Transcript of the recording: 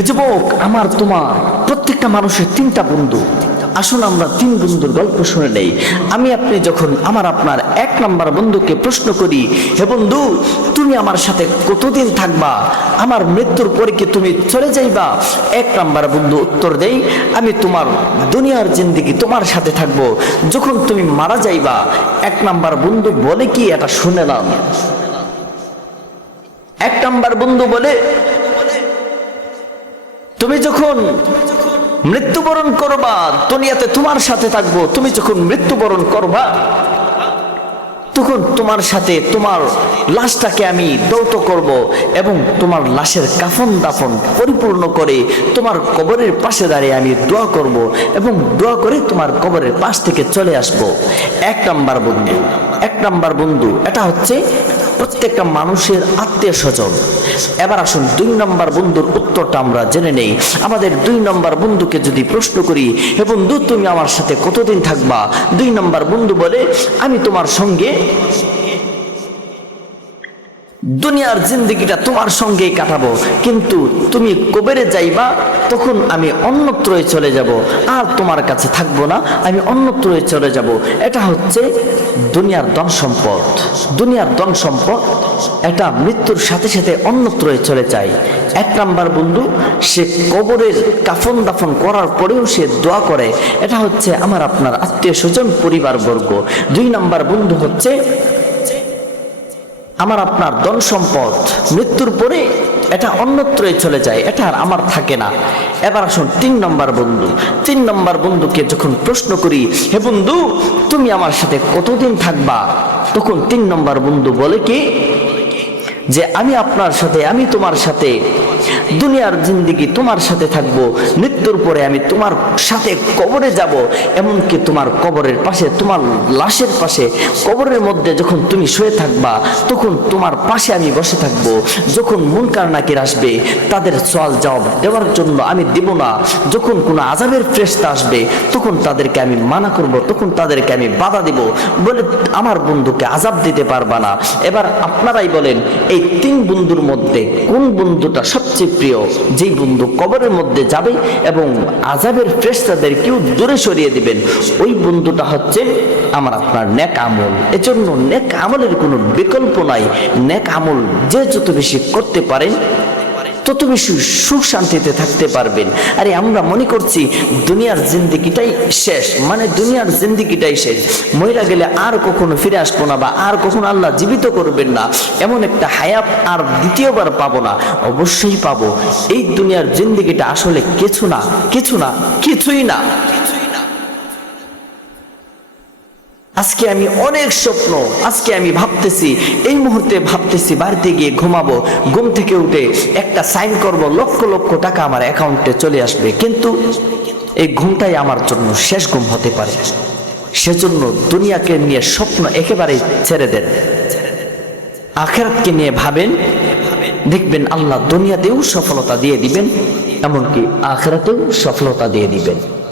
হে যুবক আমার তোমার প্রত্যেকটা মানুষের তিনটা বন্ধু। আসুন আমরা তিন বন্ধুর গল্প শুনে নেই। আমি আপনি যখন আমার আপনার এক নাম্বার বন্ধুকে প্রশ্ন করি, হে বন্ধু, তুমি আমার সাথে কতদিন থাকবা? আমার মৃত্যুর পরে কি তুমি চলে যাইবা? এক নাম্বার বন্ধু উত্তর দেই, আমি তোমার দুনিয়ার জিন্দিগি তোমার সাথে থাকব। যখন তুমি মারা যাইবা, এক নাম্বার বন্ধু বলে কি এটা শুনেলাম এক নাম্বার বন্ধু বলে তুমি যখন মৃত্যুবরণ করবা, দুনিয়াতে তোমার সাথে থাকব, তুমি যখন মৃত্যুবরণ করবা, তখন তোমার সাথে তোমার লাশটাকে আমি দৌত করব এবং তোমার লাশের কাফন দাফন পরিপূর্ণ করে তোমার কবরের পাশে দাঁড়িয়ে আমি দোয়া করব এবং দোয়া করে তোমার কবরের পাশ থেকে চলে আসব। এক নাম্বার বন্ধু, এক নাম্বার বন্ধু, এটা হচ্ছে প্রত্যেকটা মানুষের আত্মীয় স্বজন এবার আসুন দুই নম্বর বন্ধুর উত্তরটা আমরা জেনে নেই। আমাদের দুই নম্বর বন্ধুকে যদি প্রশ্ন করি, হে বন্ধু, তুমি আমার সাথে কতদিন থাকবা? দুই নম্বর বন্ধু বলে, আমি তোমার সঙ্গে দুনিয়ার জিন্দগিটা তোমার সঙ্গেই কাটাবো। কিন্তু তুমি কবেরে যাইবা, তখন আমি অন্যত্রয়ে চলে যাব। আর তোমার কাছে থাকব না, আমি অন্যত্রয়ে চলে যাব। এটা হচ্ছে দুনিয়ার ধন সম্পদ। দুনিয়ার ধন সম্পদ, এটা মৃত্যুর সাথে সাথে অন্যত্রয়ে চলে যায়। এক নাম্বার বন্ধু, সে কবরের কাফন দাফন করার পরেও সে দোয়া করে। এটা হচ্ছে আমার আপনার আত্মীয় স্বজন পরিবারবর্গ। দুই নাম্বার বন্ধু হচ্ছে আমার আপনার ধন সম্পদ, মৃত্যুর পরে এটা অন্যত্রই চলে যায়, এটা আর আমার থাকে না। এবার আসুন তিন নম্বর বন্ধু। তিন নম্বর বন্ধুকে যখন প্রশ্ন করি, হে বন্ধু, তুমি আমার সাথে কতদিন থাকবা? তখন তিন নম্বর বন্ধু বলে কি? যে, আমি আপনার সাথে, আমি তোমার সাথে দুনিয়ার জিন্দিগি তোমার সাথে থাকব, মৃত্যুর পরে আমি তোমার সাথে কবরে যাব। এমনকি তোমার কবরের পাশে, তোমার লাশের পাশে, কবরের মধ্যে যখন তুমি শুয়ে থাকবা, তখন তোমার পাশে আমি বসে থাকব। যখন মুনকার নাকির আসবে, তাদের সওয়াল জবাব দেওয়ার জন্য আমি দেব না। যখন কোনো আজাবের ফ্রেস্তা আসবে, তখন তাদেরকে আমি মানা করব, তখন তাদেরকে আমি বাধা দিব। বলে আমার বন্ধুকে আজাব দিতে পারবা না। এবার আপনারাই বলেন, এই তিন বন্ধুর মধ্যে কোন বন্ধুটা সবচেয়ে প্রিয়, যেই বন্ধু কবরের মধ্যে যাবে এবং আজাবের ফ্রেস্তাদের কেউ দূরে সরিয়ে দিবেন, ওই বন্ধুটা হচ্ছে আমার আপনার নেক আমল। এজন্য নেক আমলের কোনো বিকল্প নাই। নেক আমল যে যত বেশি করতে পারেন তত বেশি সুখ শান্তিতে থাকতে পারবেন। আরে আমরা মনে করছি দুনিয়ার জিন্দিগিটাই শেষ মানে দুনিয়ার জিন্দিগিটাই শেষ। মহিলা গেলে আর কখনো ফিরে আসব না বা আর কখনো আল্লাহ জীবিত করবেন না। এমন একটা হায়াত আর দ্বিতীয়বার পাবো না, অবশ্যই পাবো। এই দুনিয়ার জিন্দিগিটা আসলে কিছু না কিছু না, কিছুই না। আজকে আমি অনেক স্বপ্ন, আজকে আমি ভাবতেছি, এই মুহূর্তে ভাবতেছি বাড়িতে গিয়ে ঘুমাবো, ঘুম থেকে উঠে একটা সাইন করব, লক্ষ লক্ষ টাকা আমার অ্যাকাউন্টে চলে আসবে। কিন্তু এই ঘুমটাই আমার জন্য শেষ ঘুম হতে পারে। সেজন্য দুনিয়াকে নিয়ে স্বপ্ন একেবারেই ছেড়ে দেন। আখেরাতকে নিয়ে ভাবেন, দেখবেন আল্লাহ দুনিয়াতেও সফলতা দিয়ে দিবেন, এমনকি আখেরাতেও সফলতা দিয়ে দিবেন।